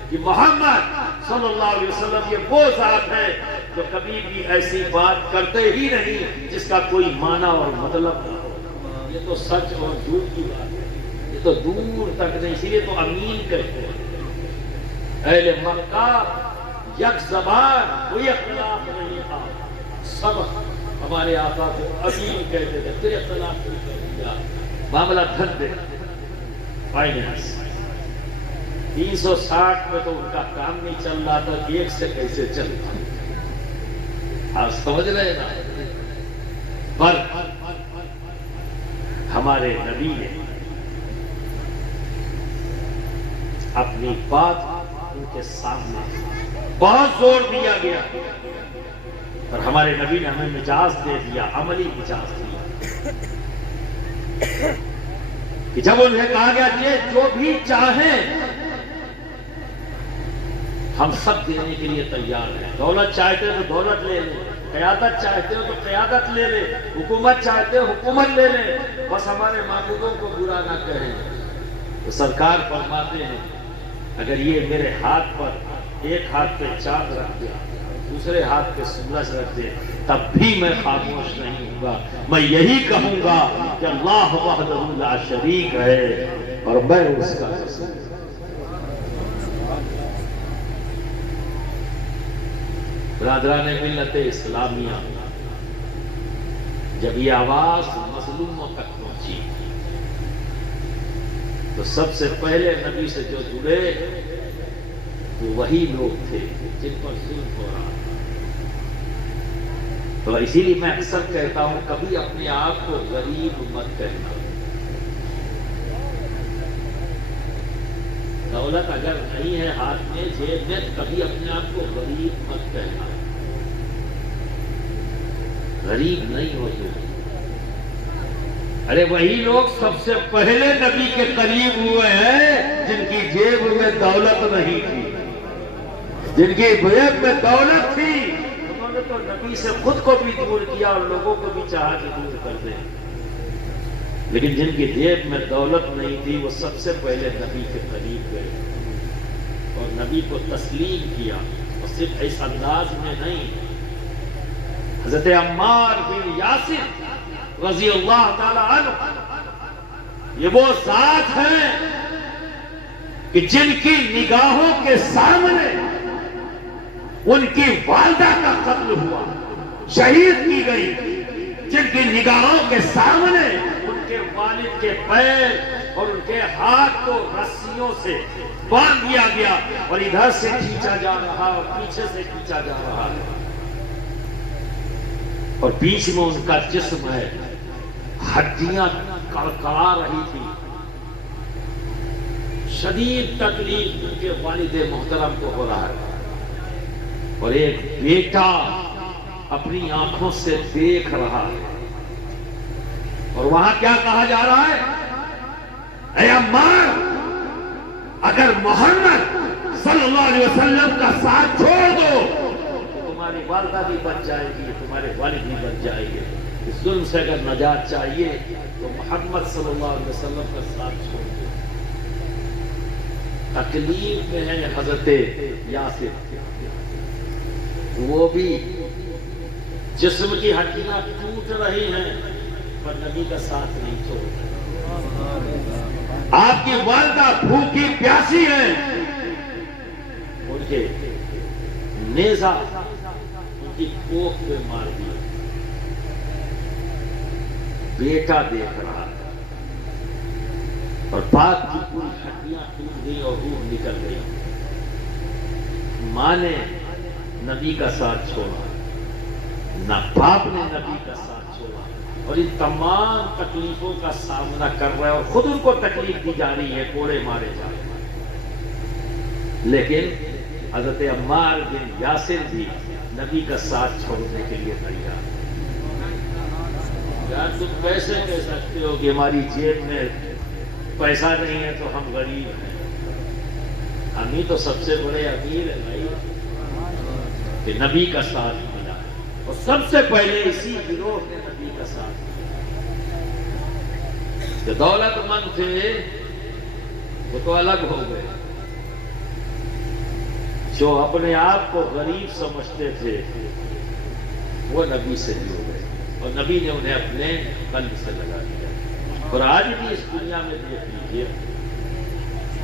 کہ محمد صلی اللہ علیہ وسلم یہ وہ ذات ہے جو کبھی بھی ایسی بات کرتے ہی نہیں جس کا کوئی معنی اور مطلب نہ ہو۔ یہ تو سچ اور جھوٹ کی بات ہے، یہ تو دور تک نہیں، اسی لیے تو امین کہتے ہیں۔ اہل مکہ یک زبان، کوئی اختلاف نہیں تھا، سب ہمارے آقا کو امین کہتے تھے، پھر اختلاف نہیں کر دیا۔ معاملہ دھندے، فائنینس، 360 میں تو ان کا کام نہیں چل رہا تھا، ایک سے کیسے چلتا، آپ سمجھ رہے نا؟ پر ہمارے نبی نے اپنی بات ان کے سامنے بہت زور دیا گیا، اور ہمارے نبی نے ہمیں مجاز دے دیا، عملی مجاز دیا، کہ جب انہیں کہا گیا کہ جو بھی چاہیں ہم سب دینے کے لیے تیار ہیں، دولت چاہتے ہو تو دولت لے لیں، قیادت چاہتے ہو تو قیادت لے لیں، حکومت چاہتے ہو حکومت لے لیں، بس ہمارے معبودوں کو برا نہ کہیں۔ تو سرکار فرماتے ہیں اگر یہ میرے ہاتھ پر ایک ہاتھ پہ چاند رکھ دیا، دوسرے ہاتھ پہ سورج رکھ دے، تب بھی میں خاموش نہیں ہوں گا، میں یہی کہوں گا کہ اللہ وحدہ لا شریک ہے اور میں اس کا رسول۔ برادران ملت اسلامیہ، جب یہ آواز مظلوموں تک پہنچی تو سب سے پہلے نبی سے جو جڑے وہ وہی لوگ تھے جن پر ظلم ہو رہا تھا۔ تو اسی لیے میں اکثر کہتا ہوں کبھی اپنے آپ کو غریب مت کہنا۔ دولت اگر نہیں ہے ہاتھ میں جیب میں کبھی اپنے آپ کو غریب مت کہنا۔ غریب نہیں ہوتے۔ ارے وہی لوگ سب سے پہلے نبی کے قریب ہوئے ہیں جن کی جیب میں دولت نہیں تھی، جن کی جیب میں دولت تھی انہوں نے تو نبی سے خود کو بھی دور کیا اور لوگوں کو بھی چاہا کہ دور کر دیں، لیکن جن کی جیب میں دولت نہیں تھی وہ سب سے پہلے نبی کے قریب گئے اور نبی کو تسلیم کیا، اور صرف اس انداز میں نہیں۔ حضرت عمار بن یاسر رضی اللہ تعالی عنہ یہ وہ ذات ہیں کہ جن کی نگاہوں کے سامنے ان کی والدہ کا قتل ہوا، شہید کی گئی، جن کی نگاہوں کے سامنے ان کے والد کے پیر اور ان کے ہاتھ کو رسیوں سے باندھ دیا گیا اور ادھر سے کھینچا جا رہا اور پیچھے سے کھینچا جا رہا اور بیچ میں ان کا جسم ہے، ہڈیاں کڑکڑا رہی تھی، شدید تکلیف ان کے والد محترم کو ہو رہا ہے، اور ایک بیٹا اپنی آنکھوں سے دیکھ رہا ہے، اور وہاں کیا کہا جا رہا ہے؟ اے عمار، اگر محمد صلی اللہ علیہ وسلم کا ساتھ چھوڑ دو تو تمہاری والدہ بھی بچ جائے گی، تمہارے والد بھی بچ جائے گے، اس ظلم سے اگر نجات چاہیے تو محمد صلی اللہ علیہ وسلم کا ساتھ چھوڑ دو۔ تکلیف میں ہے حضرت یاسر، وہ بھی جسم کی ہڈیاں ٹوٹ رہی ہیں پر نبی کا ساتھ نہیں چھوڑتے۔ آپ کی والدہ بھوکی پیاسی ہے، ان کے نیزہ ان کی کوکھ پہ مار دیا، بیٹا دیکھ رہا تھا اور باپ کی پوری ہڈیاں ٹوٹ گئی اور روح نکل گئی۔ ماں نے نبی کا ساتھ چھوڑا، نہ باپ نے نبی کا ساتھ چھوڑا، اور ان تمام تکلیفوں کا سامنا کر رہا ہے اور خود ان کو تکلیف دی جا رہی ہے، کوڑے مارے جا رہے ہیں، لیکن حضرت عمار بن یاسر بھی نبی کا ساتھ چھوڑنے کے لیے تیار۔ یار تم کیسے کہہ سکتے ہو کہ ہماری جیب میں پیسہ نہیں ہے تو ہم غریب ہیں؟ ہم ہی تو سب سے بڑے امیر ہیں بھائی کہ نبی کا ساتھ ملا، اور سب سے پہلے اسی گروہ نے نبی کا ساتھ ملا۔ جو دولت مند تھے وہ تو الگ ہو گئے، جو اپنے آپ کو غریب سمجھتے تھے وہ نبی سے جڑ گئے اور نبی نے انہیں اپنے قلب سے لگا دیا۔ اور آج بھی اس دنیا میں دیکھ لیجیے،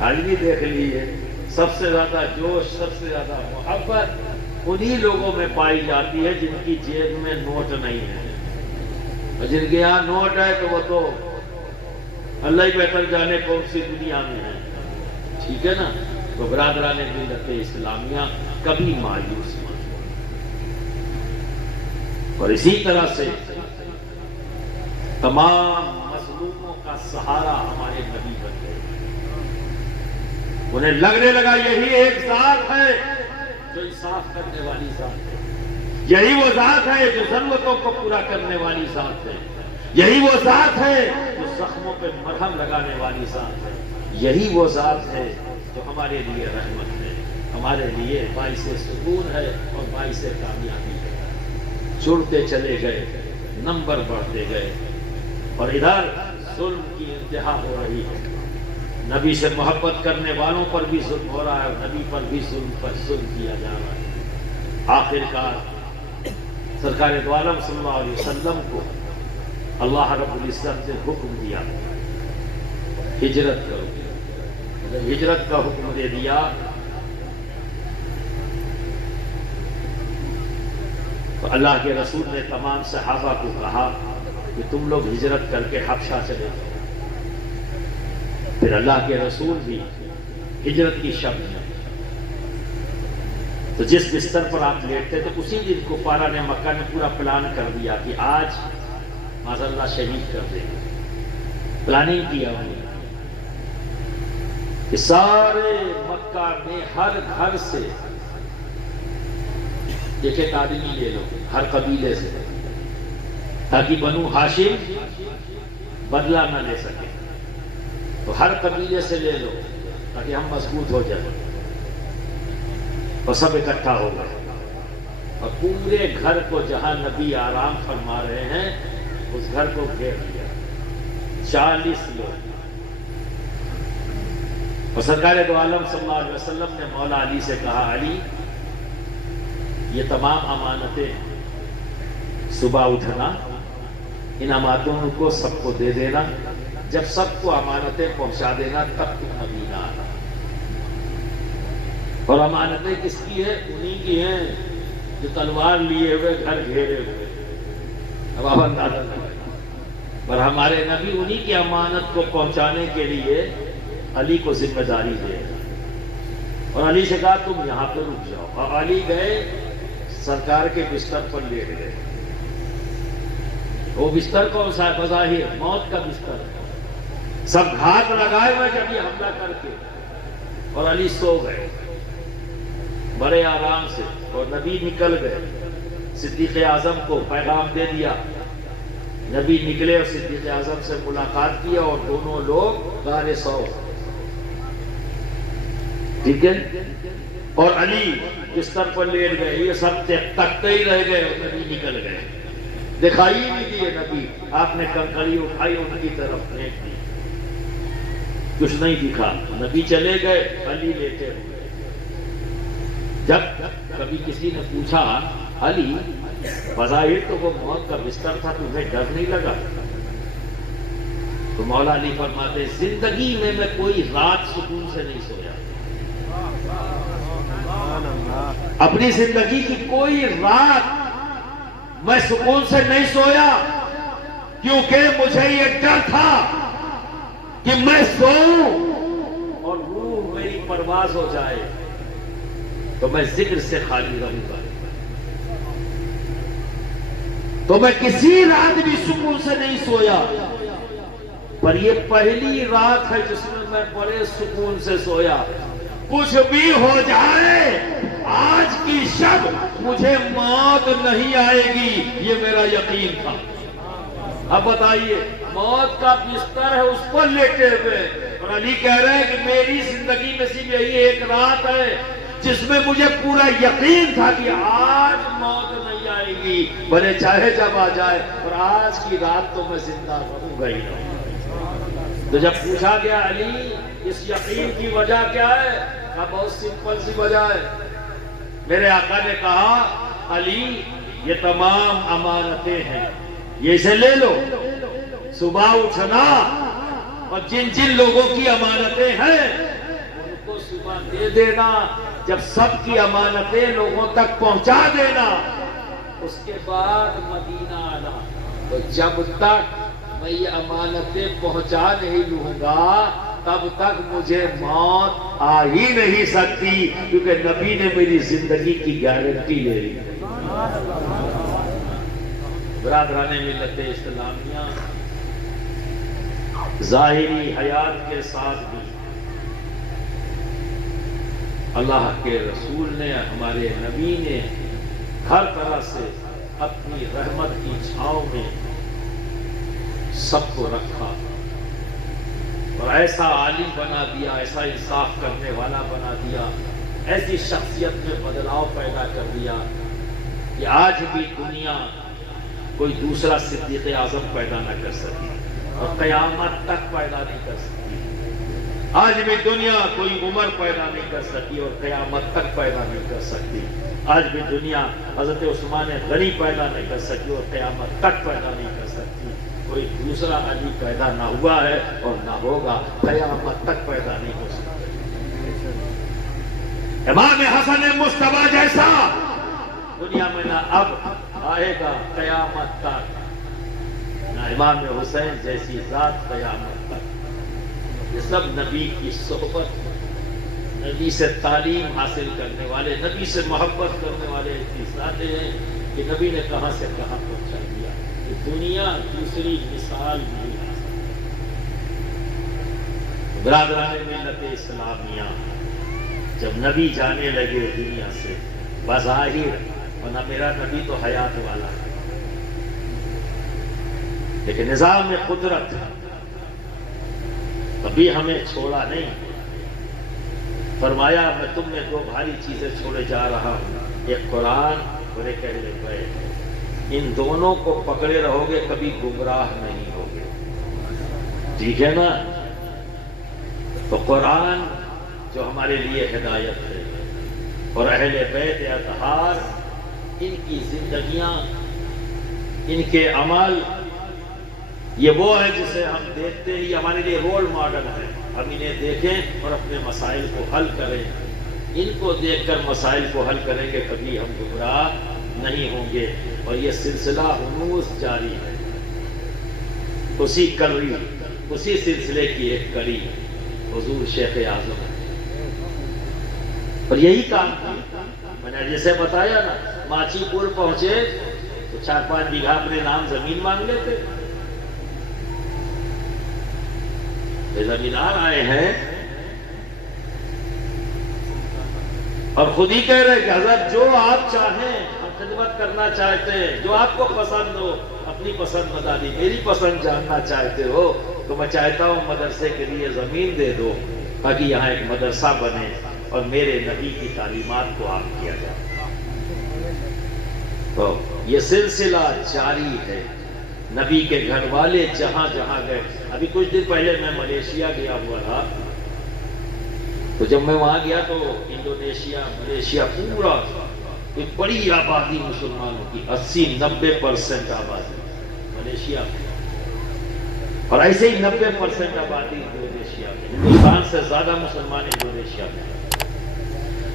آج بھی دیکھ لیجیے، سب سے زیادہ جوش، سب سے زیادہ محبت انہی لوگوں میں پائی جاتی ہے جن کی جیب میں نوٹ نہیں ہے، اور جن کے یہاں نوٹ ہے تو وہ تو اللہ ہی بہتر جانے کون سی دنیا میں ہے، ٹھیک ہے نا؟ تو برادران ملت اسلامیہ کبھی مایوس مت ہو، اور اسی طرح سے تمام مظلوموں کا سہارا ہمارے نبی بن گئے۔ انہیں لگنے لگا یہی ایک ذات ہے جو انصاف کرنے والی ذات ہے، یہی وہ ذات ہے جو ضرورتوں کو پورا کرنے والی ذات ہے، یہی وہ ذات ہے جو زخموں پہ مرہم لگانے والی ذات ہے، یہی وہ ذات ہے جو ہمارے لیے رحمت ہے، ہمارے لیے باعث سکون ہے اور باعث کامیابی ہے۔ جڑتے چلے گئے، نمبر بڑھتے گئے، اور ادھر ظلم کی انتہا ہو رہی ہے، نبی سے محبت کرنے والوں پر بھی ظلم ہو رہا ہے اور نبی پر بھی ظلم کیا جا رہا ہے۔ آخرکار سرکار دو عالم صلی اللہ علیہ وسلم کو اللہ رب العزت نے حکم دیا ہجرت کرو۔ جب ہجرت کا حکم دے دیا تو اللہ کے رسول نے تمام صحابہ کو کہا کہ تم لوگ ہجرت کر کے حبشہ چلے جاؤ۔ پھر اللہ کے رسول بھی ہجرت کی شب میں تو جس بستر پر آپ لیٹتے تھے اسی دن کفارہ نے مکہ نے پورا پلان کر دیا کہ آج معاذ اللہ شہید کر دیں گے۔ پلاننگ کیا انہوں نے کہ سارے مکہ میں ہر گھر سے ایک ایک آدمی لے لو، ہر قبیلے سے، تاکہ بنو ہاشم بدلہ نہ لے سکے۔ تو ہر قبیلے سے لے لو تاکہ ہم مضبوط ہو جائیں، اور سب اکٹھا ہو گئے اور پورے گھر کو جہاں نبی آرام فرما رہے ہیں اس گھر کو گھیر لیا، 40 لوگ۔ اور سرکار دو عالم صلی اللہ علیہ وسلم نے مولا علی سے کہا، علی یہ تمام امانتیں صبح اٹھنا، ان امانتوں کو سب کو دے دینا، جب سب کو امانتیں پہنچا دینا تب تم مدینہ آنا۔ اور امانتیں کس کی ہیں؟ انہی کی ہیں جو تلوار لیے ہوئے گھر گھیرے ہوئے۔ اب آپ اندازہ کریں، اور ہمارے نبی انہی کی امانت کو پہنچانے کے لیے علی کو ذمہ داری دے، اور علی سے کہا تم یہاں پہ رک جاؤ، اور علی گئے سرکار کے بستر پر لیٹ گئے۔ وہ بستر کون سا ہے؟ بظاہر موت کا بستر ہے، سب گھات لگائے ہوئے جب یہ حملہ کر کے، اور علی سو گئے بڑے آرام سے، اور نبی نکل گئے۔ صدیق اعظم کو پیغام دے دیا، نبی نکلے اور صدیق اعظم سے ملاقات کیا، اور دونوں لوگ غار سو، ٹھیک ہے، اور علی بستر پر لیٹ گئے، یہ سب تکتے ہی رہ گئے، اور نبی نکل گئے، دکھائی نہیں دیے نبی۔ آپ نے کنکڑی اٹھائی ان کی طرف پھینک دی، کچھ نہیں دکھا، نبی چلے گئے، علی لیٹے ہوئے۔ جب کبھی کسی نے پوچھا، علی بظاہر تو وہ موت کا بستر تھا، تمہیں ڈر نہیں لگا؟ تو مولا علی فرماتے، زندگی میں کوئی رات سکون سے نہیں سویا، اپنی زندگی کی کوئی رات میں سکون سے نہیں سویا، کیونکہ مجھے یہ ڈر تھا کہ میں سوؤں اور روح میری پرواز ہو جائے تو میں ذکر سے خالی رہوں گا، تو میں کسی رات بھی سکون سے نہیں سویا، پر یہ پہلی رات ہے جس میں بڑے سکون سے سویا۔ کچھ بھی ہو جائے آج کی شب مجھے موت نہیں آئے گی، یہ میرا یقین تھا۔ اب بتائیے، موت کا بستر ہے، اس پر لیٹے ہوئے، اور علی کہہ رہے ہیں کہ میری زندگی میں صرف یہی ایک رات ہے جس میں مجھے پورا یقین تھا کہ آج موت نہیں آئے گی، بھلے چاہے جب آ جائے، اور آج کی رات تو میں زندہ رہوں گا ہی رہوں۔ تو جب پوچھا گیا علی اس یقین کی وجہ کیا ہے؟ کہا بہت سمپل سی وجہ ہے، میرے آقا نے کہا علی یہ تمام امانتیں ہیں، یہ اسے لے لو، صبح اٹھنا اور جن جن لوگوں کی امانتیں ہیں ان کو صبح دے دینا، جب سب کی امانتیں لوگوں تک پہنچا دینا، اس کے بعد مدینہ آنا۔ تو جب تک میں یہ امانتیں پہنچا نہیں لوں گا تب تک مجھے موت آ ہی نہیں سکتی، کیونکہ نبی نے میری زندگی کی گارنٹی لے لی۔ برادران ملت اسلامیہ، ظاہری حیات کے ساتھ بھی اللہ کے رسول نے، ہمارے نبی نے ہر طرح سے اپنی رحمت کی چھاؤں میں سب کو رکھا، اور ایسا عالم بنا دیا، ایسا انصاف کرنے والا بنا دیا، ایسی شخصیت میں بدلاؤ پیدا کر دیا کہ آج بھی دنیا کوئی دوسرا صدیق اعظم پیدا نہ کر سکی، اور قیامت تک پیدا نہیں کر سکی۔ آج بھی دنیا کوئی عمر پیدا نہیں کر سکی اور قیامت تک پیدا نہیں کر سکتی۔ آج بھی دنیا حضرت عثمان غنی پیدا نہیں کر سکی اور قیامت تک پیدا نہیں کر سکتی۔ کوئی دوسرا علی پیدا نہ ہوا ہے اور نہ ہوگا، قیامت تک پیدا نہیں ہو سکتا۔ امام حسن مصطفیٰ جیسا دنیا میں نہ اب آئے گا قیامت تک، نہ امام حسین جیسی ذات قیامت تک، یہ سب نبی کی صحبت، نبی سے تعلیم حاصل کرنے والے، نبی سے محبت کرنے والے ایسی ذاتیں ہیں کہ نبی نے کہاں سے کہاں پہنچا دیا کہ دنیا دوسری مثال نہیں آ سکتی۔ برادران ملت اسلامیہ، جب نبی جانے لگے دنیا سے بظاہر، ورنہ میرا نبی تو حیات والا ہے، لیکن نظام قدرت کبھی ہمیں چھوڑا نہیں۔ فرمایا میں تم میں دو بھاری چیزیں چھوڑے جا رہا ہوں، ایک قرآن اور ایک اہل بیت، ان دونوں کو پکڑے رہو گے کبھی گمراہ نہیں ہوگے، ٹھیک ہے نا؟ تو قرآن جو ہمارے لیے ہدایت ہے، اور اہل بیت اطہار، ان کی زندگیاں، ان کے عمل، یہ وہ ہے جسے ہم دیکھتے ہی ہمارے لیے رول ماڈل ہے، ہم انہیں دیکھیں اور اپنے مسائل کو حل کریں، ان کو دیکھ کر مسائل کو حل کریں گے، کبھی ہم گمراہ نہیں ہوں گے۔ اور یہ سلسلہ ہنوز جاری ہے، اسی سلسلے کی ایک کڑی حضور شیخ اعظم ہے، اور یہی کام کیا۔ میں نے جیسے بتایا نا، ماچی پور پہنچے تو 4-5 بیگھا اپنے نام زمین مانگ لیتے، زمیندار آئے ہیں اور خود ہی کہہ رہے کہ حضرت جو آپ چاہیں ہم خدمت کرنا چاہتے ہیں، جو آپ کو پسند ہو، اپنی پسند بتا دی، میری پسند جاننا چاہتے ہو تو میں چاہتا ہوں مدرسے کے لیے زمین دے دو تاکہ یہاں ایک مدرسہ بنے اور میرے نبی کی تعلیمات کو عام کیا جائے۔ تو یہ سلسلہ جاری ہے، نبی کے گھر والے جہاں جہاں گئے۔ ابھی کچھ دن پہلے میں ملیشیا گیا ہوا تھا، تو جب میں وہاں گیا تو انڈونیشیا، ملیشیا پورا ایک بڑی آبادی مسلمانوں کی، 80-90% آبادی ملیشیا میں، اور ایسے ہی 90% آبادی انڈونیشیا میں۔ ہندوستان سے زیادہ مسلمان انڈونیشیا میں۔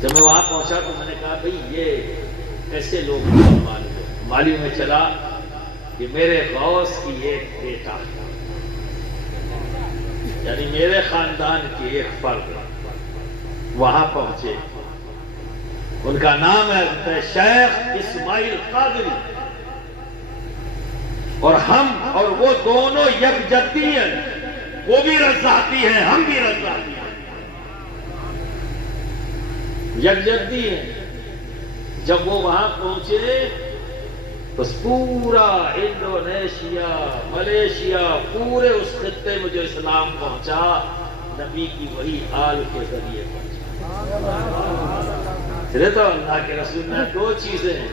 جب میں وہاں پہنچا تو میں نے کہا بھئی یہ کیسے لوگ مسلمان ہوئے؟ معلوم میں چلا کہ میرے غوث کی ایک بیٹا، یعنی میرے خاندان کی ایک فرد وہاں پہنچے، ان کا نام ہے شیخ اسماعیل قادری، اور ہم اور وہ دونوں یکجہتی ہیں، وہ بھی رضاتی ہیں، ہم بھی رضاتی ہیں، یکجہتی ہیں۔ جب وہ وہاں پہنچے تو پورا انڈونیشیا، ملیشیا، پورے اس خطے میں جو اسلام پہنچا، نبی کی وہی آل کے ذریعے پہنچا۔ پھر تو اللہ کے رسول نے دو چیزیں ہیں،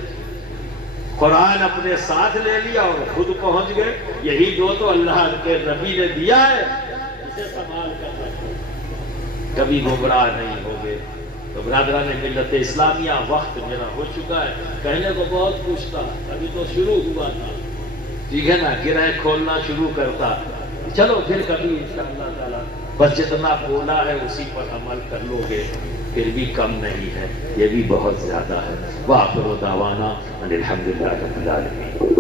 قرآن اپنے ساتھ لے لیا اور خود پہنچ گئے، یہی دو تو اللہ کے نبی نے دیا ہے، اسے سنبھال کر رکھو، کبھی گمراہ نہیں ہوگے۔ تو برادران ملت اسلامیہ، وقت میرا ہو چکا ہے، کہنے کو بہت کچھ تھا، ابھی تو شروع ہوا تھا، ٹھیک ہے نا، گرہیں کھولنا شروع کرتا، چلو پھر کبھی انشاءاللہ تعالی، بس جتنا بولا ہے اسی پر عمل کر لو گے، پھر بھی کم نہیں ہے، یہ بھی بہت زیادہ ہے۔ وآخر دعوانا ان الحمدللہ رب العالمین۔